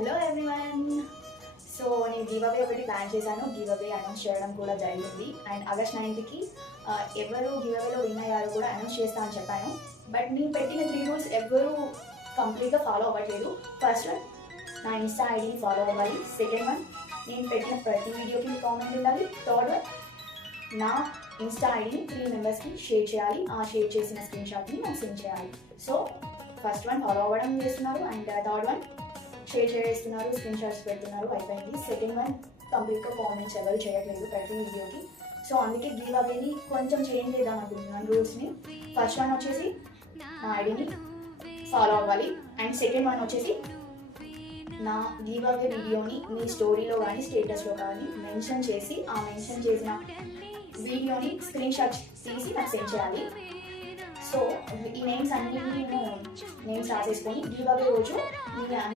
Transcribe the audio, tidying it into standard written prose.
Hello everyone. So నేను give away ఒకటి plan చేశాను. గివ్ అవే అనౌన్స్ చేయడం కూడా జరిగింది. అండ్ ఆగస్ట్ 9కి ఎవరు గివ్ అవేలో విన్ అయ్యారో కూడా అనౌన్స్ చేస్తా అని చెప్పాను. బట్ నేను పెట్టిన 3 రూల్స్ ఎవరు కంప్లీట్గా ఫాలో అవ్వట్లేదు. ఫస్ట్ వన్, నా ఇన్స్టా ఐడిని ఫాలో అవ్వాలి. సెకండ్ వన్, నేను పెట్టిన ప్రతి వీడియోకి కామెంట్ ఉండాలి. థర్డ్ వన్, నా ఇన్స్టా ఐడిని 3 మెంబర్స్కి షేర్ చేయాలి. ఆ షేర్ చేసిన స్క్రీన్ షాట్ని నాకు సెండ్ చేయాలి. సో ఫస్ట్ వన్ ఫాలో అవ్వడం చేస్తున్నారు, అండ్ థర్డ్ వన్ షేర్ చేస్తున్నారు, స్క్రీన్ షాట్స్ పెడుతున్నారు, అయిపోయింది. సెకండ్ వన్ కంప్లీట్గా కామెంట్స్ ఎవరు చేయట్లేదు ప్రతి వీడియోకి. సో అందుకే గివ్ అవేని కొంచెం చేంజ్ చేద్దాం అనుకుంటున్నాను రూల్స్ని. ఫస్ట్ వన్ వచ్చేసి నా ఐడిని ఫాలో అవ్వాలి, అండ్ సెకండ్ వన్ వచ్చేసి నా గివ్ అవే వీడియోని మీ స్టోరీలో కానీ స్టేటస్లో కానీ మెన్షన్ చేసి ఆ మెన్షన్ చేసిన వీడియోని స్క్రీన్ షాట్ తీసి నాకు సెండ్ చేయాలి. సో ఈ నేమ్స్ అన్నింటినీ నేను నేమ్స్ రాసేసుకొని గివ్ అవే రోజు